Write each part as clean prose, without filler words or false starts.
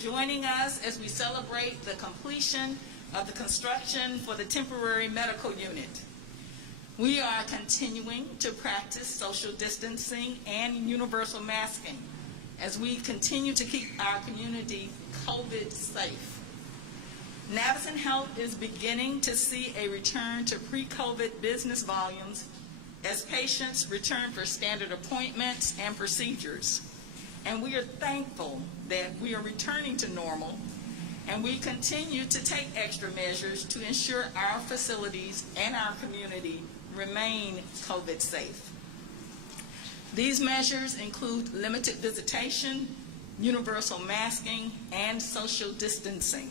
joining us as we celebrate the completion of the construction for the temporary medical unit. We are continuing to practice social distancing and universal masking as we continue to keep our community COVID safe. Navicent Health is beginning to see a return to pre-COVID business volumes as patients return for standard appointments and procedures. And we are thankful that we are returning to normal, and we continue to take extra measures to ensure our facilities and our community remain COVID safe. These measures include limited visitation, universal masking, and social distancing.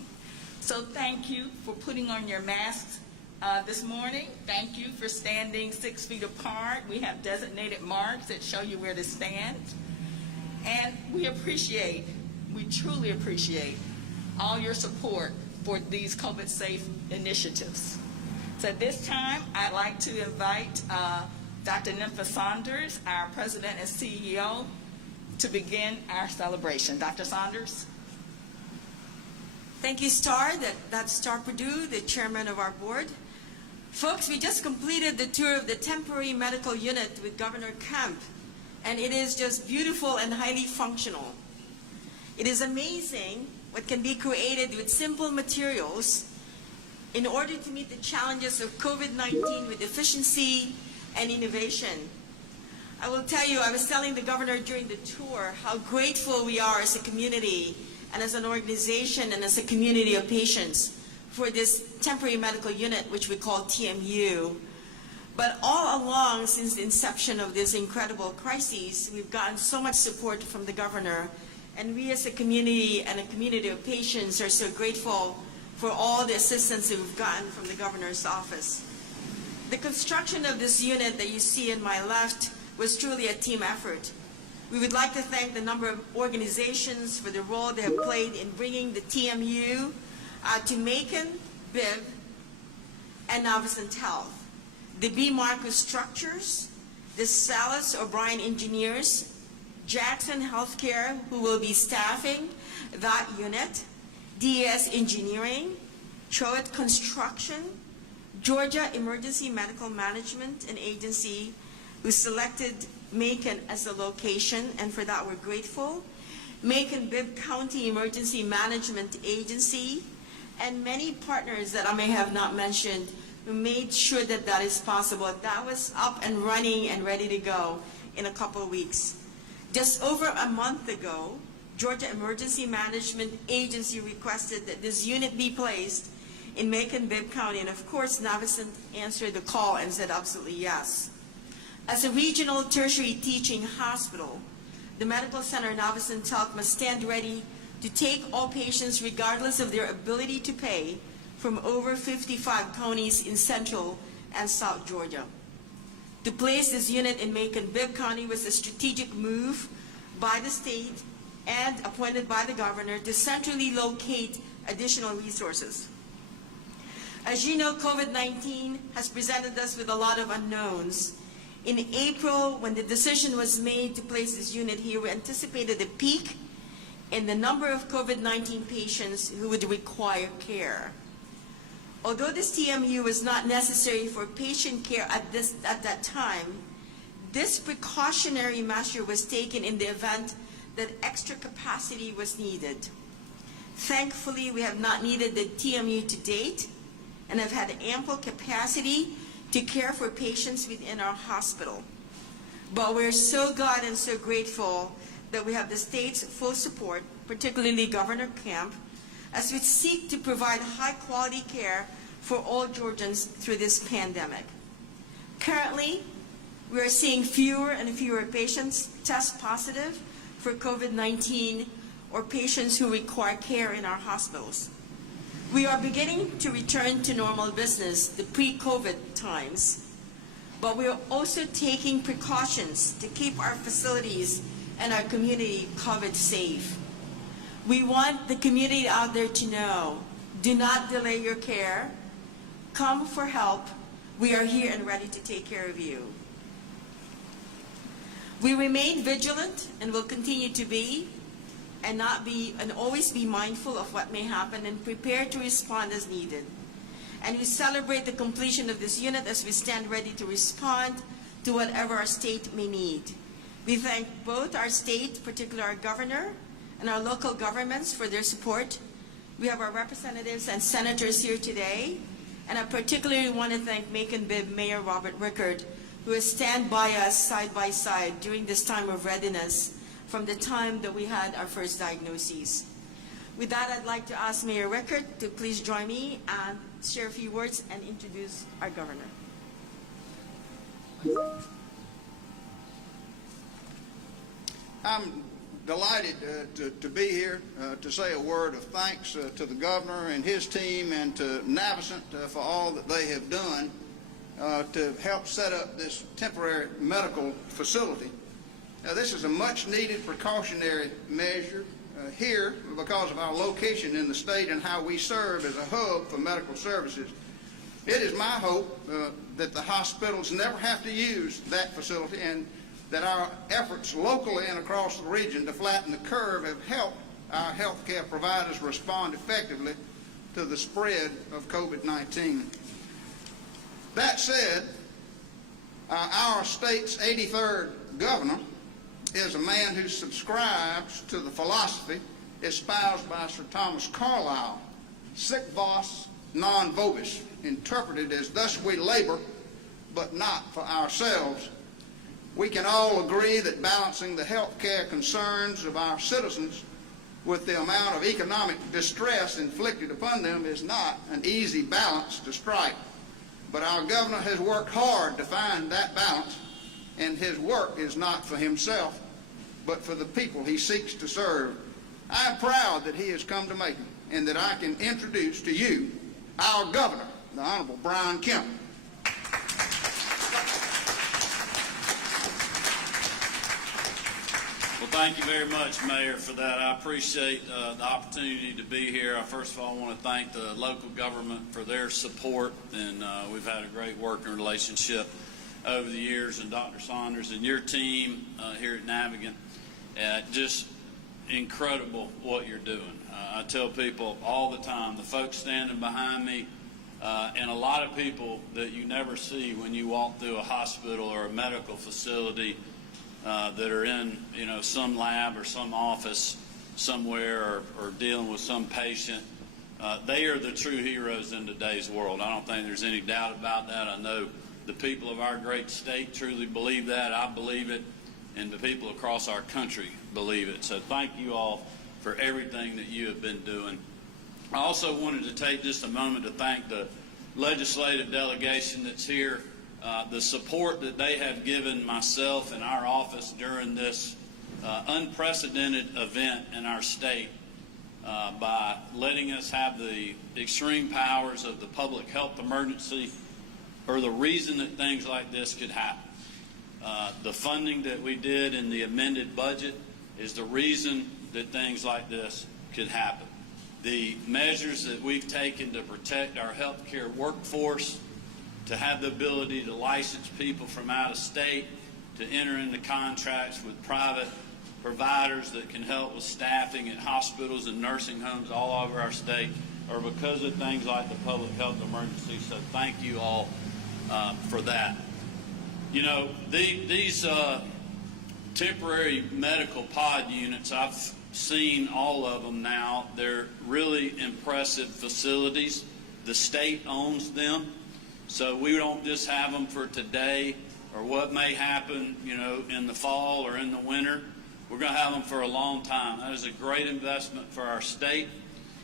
So thank you for putting on your masks this morning. Thank you for standing 6 feet apart. We have designated marks that show you where to stand. And we truly appreciate all your support for these COVID-safe initiatives. So at this time, I'd like to invite Dr. Nympha Saunders, our President and CEO, to begin our celebration. Dr. Saunders. Thank you, Star. That's Star Perdue, the chairman of our board. Folks, we just completed the tour of the temporary medical unit with Governor Kemp, and it is just beautiful and highly functional. It is amazing what can be created with simple materials in order to meet the challenges of COVID-19 with efficiency and innovation. I will tell you, I was telling the governor during the tour how grateful we are as a community and as an organization and as a community of patients for this temporary medical unit, which we call TMU. But all along, since the inception of this incredible crisis, we've gotten so much support from the governor, and we as a community and a community of patients are so grateful for all the assistance that we've gotten from the governor's office. The construction of this unit that you see on my left was truly a team effort. We would like to thank the number of organizations for the role they have played in bringing the TMU to Macon, BIB, and Navicent Health. The B. Marcus Structures, the Salas O'Brien Engineers, Jackson Healthcare, who will be staffing that unit, DES Engineering, Choate Construction, Georgia Emergency Medical Management, an agency who selected Macon as a location, and for that we're grateful. Macon-Bibb County Emergency Management Agency, and many partners that I may have not mentioned who made sure that that is possible. That was up and running and ready to go in a couple of weeks. Just over a month ago, Georgia Emergency Management Agency requested that this unit be placed in Macon-Bibb County, and of course Navicent answered the call and said absolutely yes. As a regional tertiary teaching hospital, the Medical Center Navicent Health must stand ready to take all patients regardless of their ability to pay from over 55 counties in Central and South Georgia. To place this unit in Macon-Bibb County was a strategic move by the state and appointed by the governor to centrally locate additional resources. As you know, COVID-19 has presented us with a lot of unknowns. In April, when the decision was made to place this unit here, we anticipated a peak in the number of COVID-19 patients who would require care. Although this TMU was not necessary for patient care at that time, this precautionary measure was taken in the event that extra capacity was needed. Thankfully, we have not needed the TMU to date and have had ample capacity to care for patients within our hospital. But we're so glad and so grateful that we have the state's full support, particularly Governor Kemp, as we seek to provide high-quality care for all Georgians through this pandemic. Currently, we are seeing fewer and fewer patients test positive for COVID-19 or patients who require care in our hospitals. We are beginning to return to normal business, the pre-COVID times, but we are also taking precautions to keep our facilities and our community COVID safe. We want the community out there to know, do not delay your care, come for help. We are here and ready to take care of you. We remain vigilant and will continue to be. and always be mindful of what may happen and prepare to respond as needed. And we celebrate the completion of this unit as we stand ready to respond to whatever our state may need. We thank both our state, particularly our governor, and our local governments for their support. We have our representatives and senators here today, and I particularly want to thank Macon Bib Mayor Robert Rickard, who has stand by us side by side during this time of readiness from the time that we had our first diagnoses. With that, I'd like to ask Mayor Rickard to please join me and share a few words and introduce our governor. I'm delighted to be here to say a word of thanks to the governor and his team and to Navicent for all that they have done to help set up this temporary medical facility. This is a much-needed precautionary measure here because of our location in the state and how we serve as a hub for medical services. It is my hope that the hospitals never have to use that facility, and that our efforts locally and across the region to flatten the curve have helped our healthcare providers respond effectively to the spread of COVID-19. That said, our state's 83rd governor is a man who subscribes to the philosophy espoused by Sir Thomas Carlyle, sic vos non vobis, interpreted as thus we labor, but not for ourselves. We can all agree that balancing the health care concerns of our citizens with the amount of economic distress inflicted upon them is not an easy balance to strike. But our governor has worked hard to find that balance, and his work is not for himself, but for the people he seeks to serve. I am proud that he has come to Macon, and that I can introduce to you our governor, the Honorable Brian Kemp. Well, thank you very much, Mayor, for that. I appreciate the opportunity to be here. I first of all want to thank the local government for their support, and we've had a great working relationship over the years, and Dr. Saunders and your team here at Navicent. Just incredible what you're doing. I tell people all the time, the folks standing behind me, and a lot of people that you never see when you walk through a hospital or a medical facility that are in, some lab or some office somewhere or dealing with some patient. They are the true heroes in today's world. I don't think there's any doubt about that. I know the people of our great state truly believe that. I believe it, and the people across our country believe it. So thank you all for everything that you have been doing. I also wanted to take just a moment to thank the legislative delegation that's here. The support that they have given myself and our office during this unprecedented event in our state by letting us have the extreme powers of the public health emergency are the reason that things like this could happen. The funding that we did in the amended budget is the reason that things like this could happen. The measures that we've taken to protect our healthcare workforce, to have the ability to license people from out of state, to enter into contracts with private providers that can help with staffing at hospitals and nursing homes all over our state, are because of things like the public health emergency. So thank you all for that. These temporary medical pod units, I've seen all of them now. They're really impressive facilities. The state owns them. So we don't just have them for today or what may happen, in the fall or in the winter. We're going to have them for a long time. That is a great investment for our state.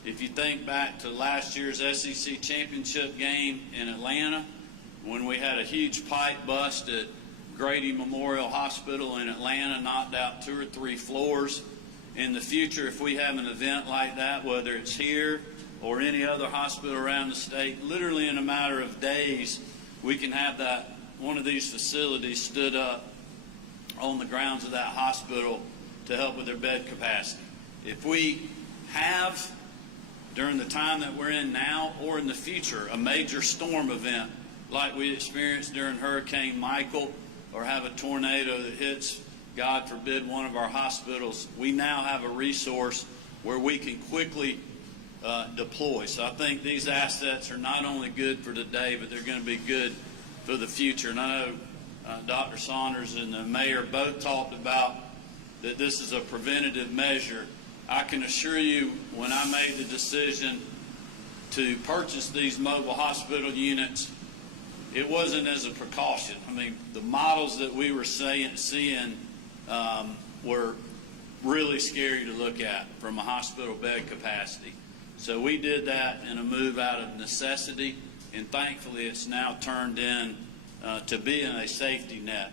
If you think back to last year's SEC championship game in Atlanta, when we had a huge pipe bust at Grady Memorial Hospital in Atlanta, knocked out 2 or 3 floors. In the future, if we have an event like that, whether it's here or any other hospital around the state, literally in a matter of days, we can have one of these facilities stood up on the grounds of that hospital to help with their bed capacity. If we have, during the time that we're in now or in the future, a major storm event like we experienced during Hurricane Michael, or have a tornado that hits God forbid, one of our hospitals, we now have a resource where we can quickly deploy. So I think these assets are not only good for today, but they're going to be good for the future. And I know Dr. Saunders and the mayor both talked about that this is a preventative measure. I can assure you, when I made the decision to purchase these mobile hospital units, it wasn't as a precaution. I mean, the models that we were seeing were really scary to look at from a hospital bed capacity. So we did that in a move out of necessity, and thankfully it's now turned in to being a safety net.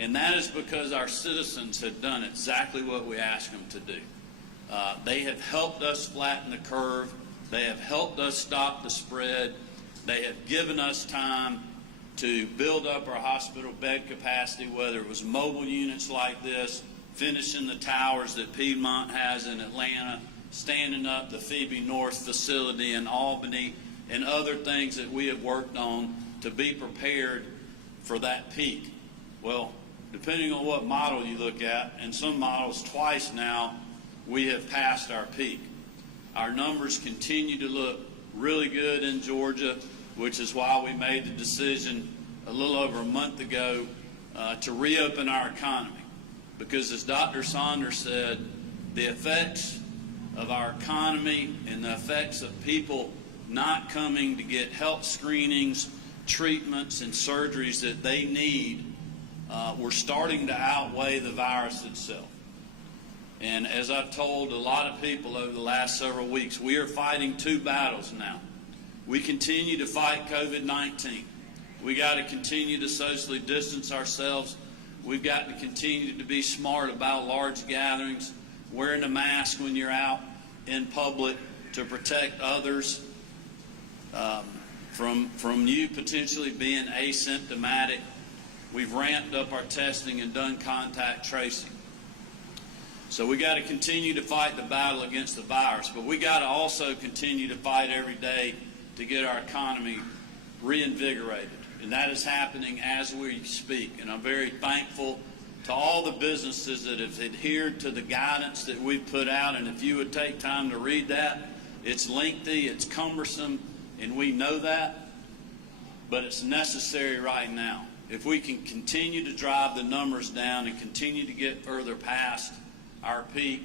And that is because our citizens have done exactly what we asked them to do. They have helped us flatten the curve. They have helped us stop the spread. They have given us time to build up our hospital bed capacity, whether it was mobile units like this, finishing the towers that Piedmont has in Atlanta, standing up the Phoebe North facility in Albany, and other things that we have worked on to be prepared for that peak. Well, depending on what model you look at, and some models twice now, we have passed our peak. Our numbers continue to look really good in Georgia, which is why we made the decision a little over a month ago to reopen our economy. Because as Dr. Saunders said, the effects of our economy and the effects of people not coming to get health screenings, treatments, and surgeries that they need were starting to outweigh the virus itself. And as I've told a lot of people over the last several weeks, we are fighting two battles now. We continue to fight COVID-19. We got to continue to socially distance ourselves. We've got to continue to be smart about large gatherings, wearing a mask when you're out in public to protect others from you potentially being asymptomatic. We've ramped up our testing and done contact tracing. So we got to continue to fight the battle against the virus, but we got to also continue to fight every day to get our economy reinvigorated. And that is happening as we speak. And I'm very thankful to all the businesses that have adhered to the guidance that we've put out. And if you would take time to read that, it's lengthy, it's cumbersome, and we know that, but it's necessary right now. If we can continue to drive the numbers down and continue to get further past our peak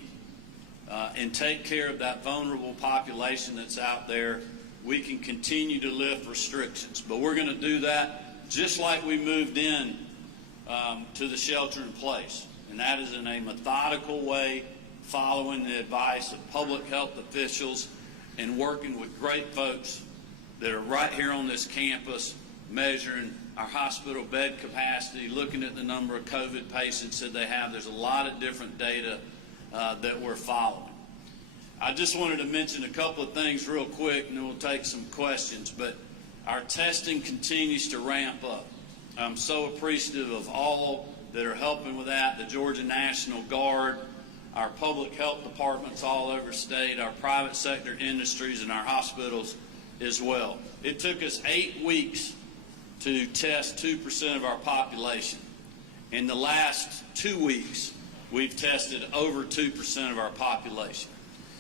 and take care of that vulnerable population that's out there, we can continue to lift restrictions. But we're going to do that just like we moved in to the shelter in place. And that is in a methodical way, following the advice of public health officials and working with great folks that are right here on this campus, measuring our hospital bed capacity, looking at the number of COVID patients that they have. There's a lot of different data that we're following. I just wanted to mention a couple of things real quick, and then we'll take some questions. But our testing continues to ramp up. I'm so appreciative of all that are helping with that, the Georgia National Guard, our public health departments all over state, our private sector industries, and our hospitals as well. It took us 8 weeks to test 2% of our population. In the last 2 weeks, we've tested over 2% of our population.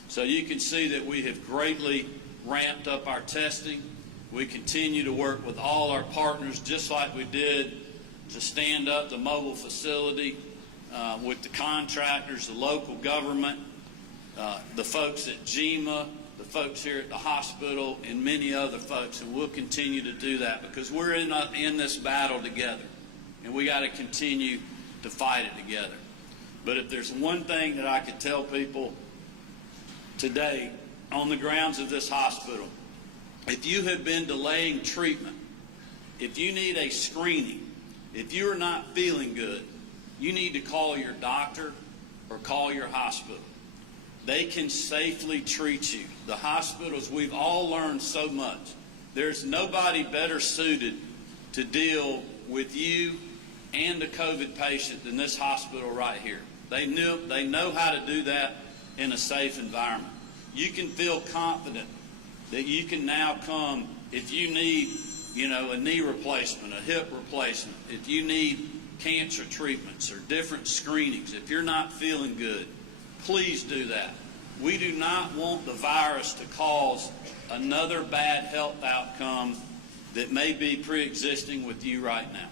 So you can see that we have greatly ramped up our testing. We continue to work with all our partners, just like we did to stand up the mobile facility, with the contractors, the local government, the folks at GEMA, the folks here at the hospital, and many other folks. And we'll continue to do that because we're in this battle together, and we got to continue to fight it together. But if there's one thing that I could tell people today on the grounds of this hospital, if you have been delaying treatment, if you need a screening, if you are not feeling good, you need to call your doctor or call your hospital. They can safely treat you. The hospitals, we've all learned so much. There's nobody better suited to deal with you and a COVID patient than this hospital right here. They know how to do that in a safe environment. You can feel confident that you can now come if you need, a knee replacement, a hip replacement, if you need cancer treatments or different screenings, if you're not feeling good, please do that. We do not want the virus to cause another bad health outcome that may be pre-existing with you right now.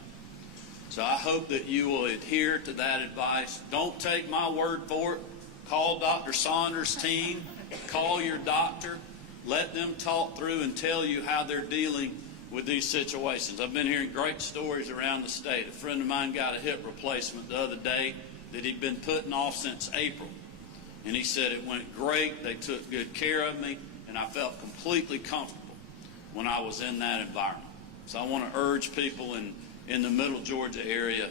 So I hope that you will adhere to that advice. Don't take my word for it. Call Dr. Saunders' team. Call your doctor. Let them talk through and tell you how they're dealing with these situations. I've been hearing great stories around the state. A friend of mine got a hip replacement the other day that he'd been putting off since April. And he said it went great. They took good care of me, and I felt completely comfortable when I was in that environment. So I want to urge people in the Middle Georgia area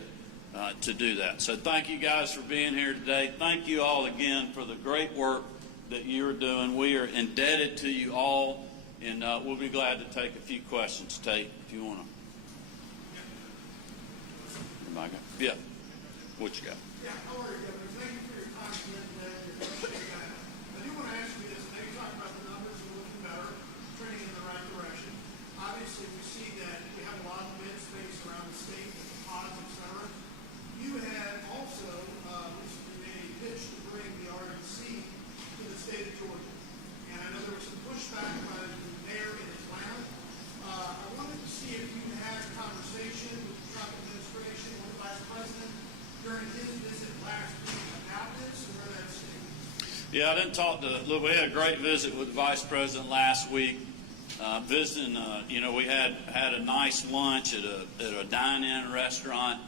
to do that. So thank you guys for being here today. Thank you all again for the great work that you're doing. We are indebted to you all, and we'll be glad to take a few questions, Tate, if you want to. Yeah. What you got? Yeah, how are you, Governor? Thank you for your time today. I do want to ask you this. Now you talked about the numbers are looking better, trending in the right direction. Obviously, we see that you have a lot of event space around the state with the pods, et cetera. You had also recently made a pitch to bring the RNC to the state of Georgia. And I know there was some pushback by the mayor in Atlanta. I wanted to see if you had a conversation with the Trump administration or the vice president during his visit last week about this and where that's standing. Yeah, I didn't talk to. Look, we had a great visit with the vice president last week. Visiting, we had a nice lunch at a dine-in restaurant.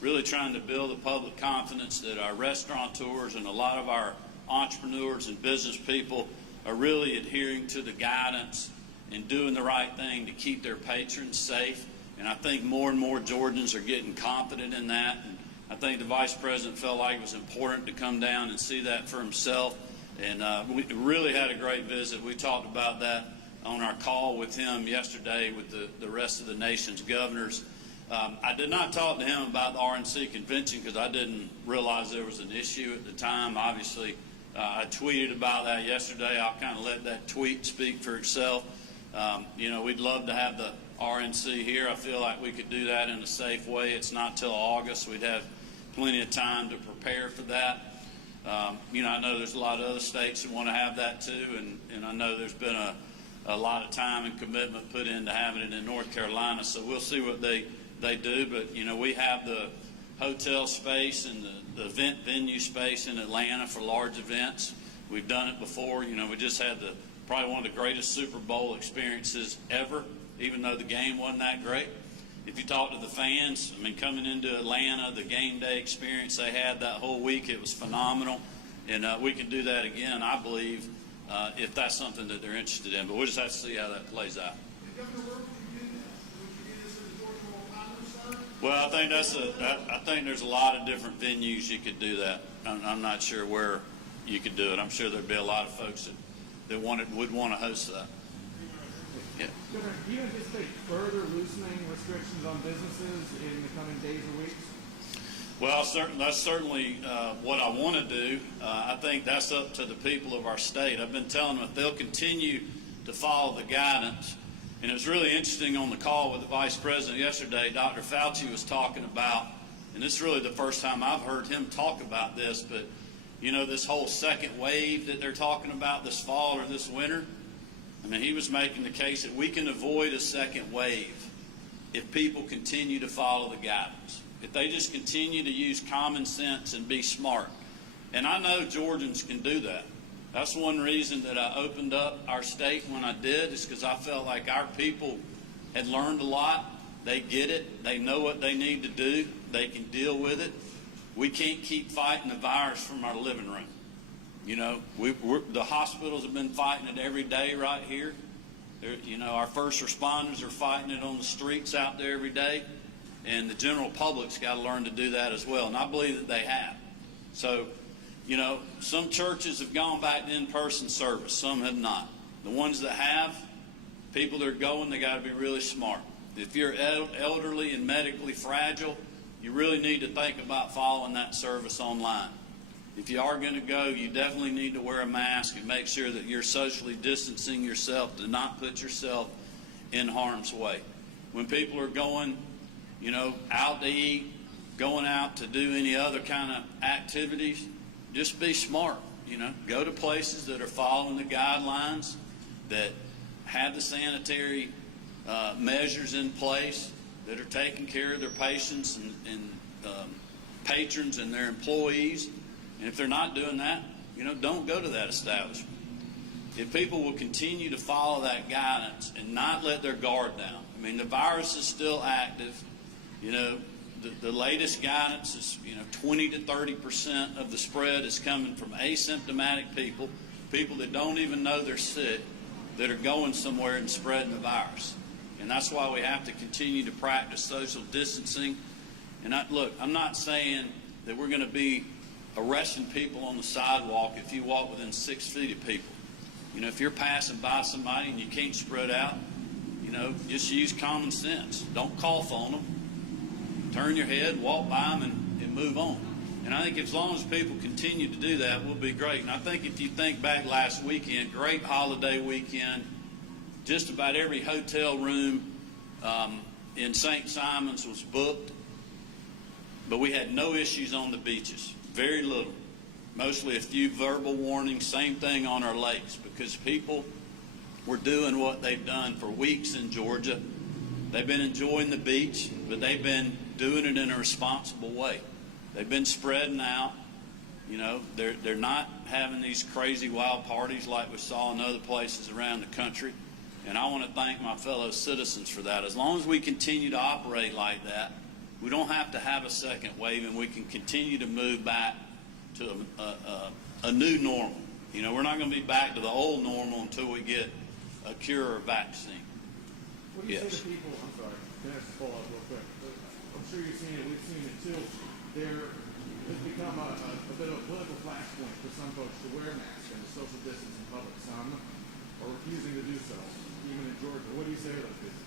Really trying to build the public confidence that our restaurateurs and a lot of our entrepreneurs and business people are really adhering to the guidance and doing the right thing to keep their patrons safe. And I think more and more Georgians are getting confident in that. And I think the vice president felt like it was important to come down and see that for himself. And we really had a great visit. We talked about that on our call with him yesterday with the rest of the nation's governors. I did not talk to him about the RNC convention because I didn't realize there was an issue at the time. Obviously, I tweeted about that yesterday. I'll kind of let that tweet speak for itself. We'd love to have the RNC here. I feel like we could do that in a safe way. It's not till August. We'd have plenty of time to prepare for that. I know there's a lot of other states that want to have that too, and I know there's been a lot of time and commitment put into having it in North Carolina, so we'll see what they do. But, we have the hotel space and the event venue space in Atlanta for large events. We've done it before. We just had probably one of the greatest Super Bowl experiences ever, even though the game wasn't that great. If you talk to the fans, coming into Atlanta, the game day experience they had that whole week, it was phenomenal. And we can do that again, I believe, if that's something that they're interested in. But we'll just have to see how that plays out. Governor, where would you do that? Would you do this at the Georgia World Congress Center? Well, I think there's a lot of different venues you could do that. I'm not sure where you could do it. I'm sure there'd be a lot of folks that would want to host that. Yeah. Governor, do you anticipate further loosening restrictions on businesses in the coming days or weeks? Well, that's certainly what I want to do. I think that's up to the people of our state. I've been telling them if they'll continue to follow the guidance. And it was really interesting on the call with the vice president yesterday, Dr. Fauci was talking about, and this is really the first time I've heard him talk about this, but, this whole second wave that they're talking about this fall or this winter, he was making the case that we can avoid a second wave if people continue to follow the guidance. If they just continue to use common sense and be smart. And I know Georgians can do that. That's one reason that I opened up our state when I did, is because I felt like our people had learned a lot. They get it. They know what they need to do. They can deal with it. We can't keep fighting the virus from our living room. The hospitals have been fighting it every day right here. Our first responders are fighting it on the streets out there every day. And the general public's got to learn to do that as well. And I believe that they have. So, some churches have gone back to in-person service. Some have not. The ones that have, people that are going, they got to be really smart. If you're elderly and medically fragile, you really need to think about following that service online. If you are going to go, you definitely need to wear a mask and make sure that you're socially distancing yourself to not put yourself in harm's way. When people are going, out to eat, going out to do any other kind of activities, just be smart. You know, go to places that are following the guidelines, that have the sanitary measures in place, that are taking care of their patients and patrons and their employees. And if they're not doing that, you know, don't go to that establishment. If people will continue to follow that guidance and not let their guard down, I mean, the virus is still active. You know, the latest guidance is, you know, 20 to 30% of the spread is coming from asymptomatic people, people that don't even know they're sick, that are going somewhere and spreading the virus. And that's why we have to continue to practice social distancing. And look, I'm not saying that we're going to be arresting people on the sidewalk if you walk within 6 feet of people. You know, if you're passing by somebody and you can't spread out, you know, just use common sense. Don't cough on them. Turn your head, walk by them, and move on. And I think as long as people continue to do that, we'll be great. And I think if you think back last weekend, great holiday weekend, just about every hotel room in St. Simon's was booked, but we had no issues on the beaches, very little. Mostly a few verbal warnings, same thing on our lakes, because people were doing what they've done for weeks in Georgia. They've been enjoying the beach, but they've been doing it in a responsible way. They've been spreading out. You know, they're not having these crazy wild parties like we saw in other places around the country. And I want to thank my fellow citizens for that. As long as we continue to operate like that, we don't have to have a second wave, and we can continue to move back to a new normal. You know, we're not going to be back to the old normal until we get a cure or vaccine. What do you say to people? I'm sorry, can I just follow up real quick? I'm sure you've seen it. We've seen it too. There has become a bit of a political flashpoint for some folks to wear masks and to social distance in public. Some are refusing to do so, even in Georgia. What do you say to those people?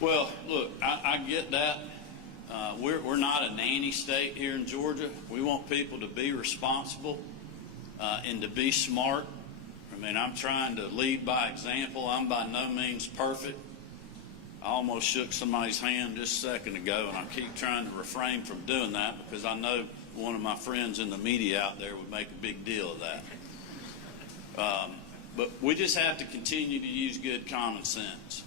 Well, look, I get that. We're not a nanny state here in Georgia. We want people to be responsible and to be smart. I mean, I'm trying to lead by example. I'm by no means perfect. I almost shook somebody's hand just a second ago, and I keep trying to refrain from doing that because I know one of my friends in the media out there would make a big deal of that. But we just have to continue to use good common sense.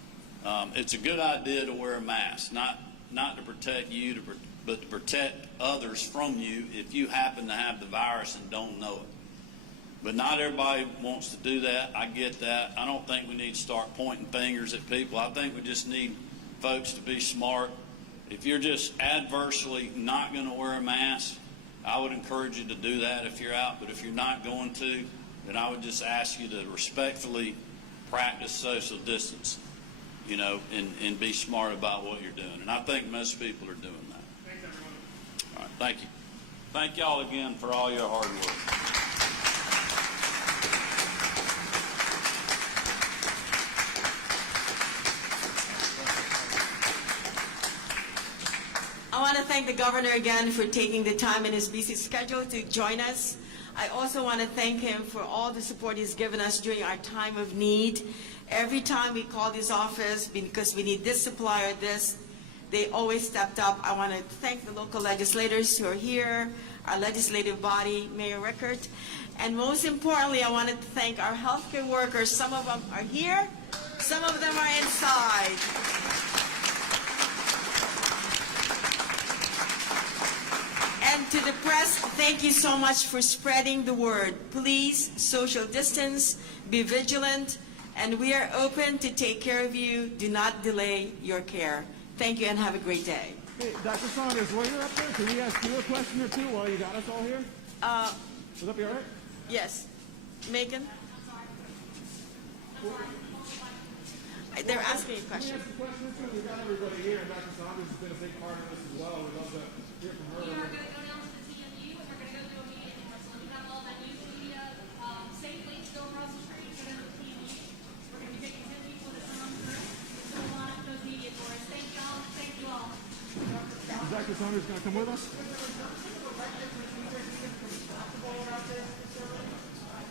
It's a good idea to wear a mask, not to protect you, but to protect others from you if you happen to have the virus and don't know it. But not everybody wants to do that. I get that. I don't think we need to start pointing fingers at people. I think we just need folks to be smart. If you're just adversely not going to wear a mask, I would encourage you to do that if you're out. But if you're not going to, then I would just ask you to respectfully practice social distance, you know, and be smart about what you're doing. And I think most people are doing that. Thanks, everyone. All right, thank you. Thank y'all again for all your hard work. I want to thank the governor again for taking the time in his busy schedule to join us. I also want to thank him for all the support he's given us during our time of need. Every time we called his office because we need this supply or this, they always stepped up. I want to thank the local legislators who are here, our legislative body, Mayor Rickert, and most importantly, I wanted to thank our healthcare workers. Some of them are here, some of them are inside. And to the press, thank you so much for spreading the word. Please social distance, be vigilant, and we are open to take care of you. Do not delay your care. Thank you and have a great day. Hey, Dr. Saunders, while you're up there, can we ask you a question or two while you got us all here? Would that be all right? Yes. Macon? They're asking a question. Can we ask a question or two? We've got everybody here, and Dr. Saunders has been a big part of this as well. We'd love to hear from her. We are going to go down to the TMU, and we're going to go do a meeting in Bristol. You have all that news media safely still across the street. We're going to the TMU. We're going to be taking 10 people to come through. So we'll line up those media for us. Thank y'all. Thank you all. Is Dr. Saunders going to come with us?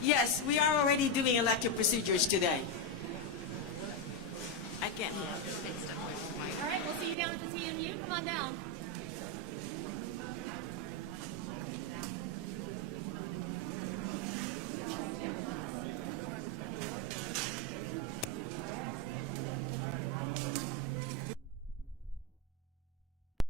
Yes, we are already doing elective procedures today. I can't hear. All right, we'll see you down at the TMU. Come on down.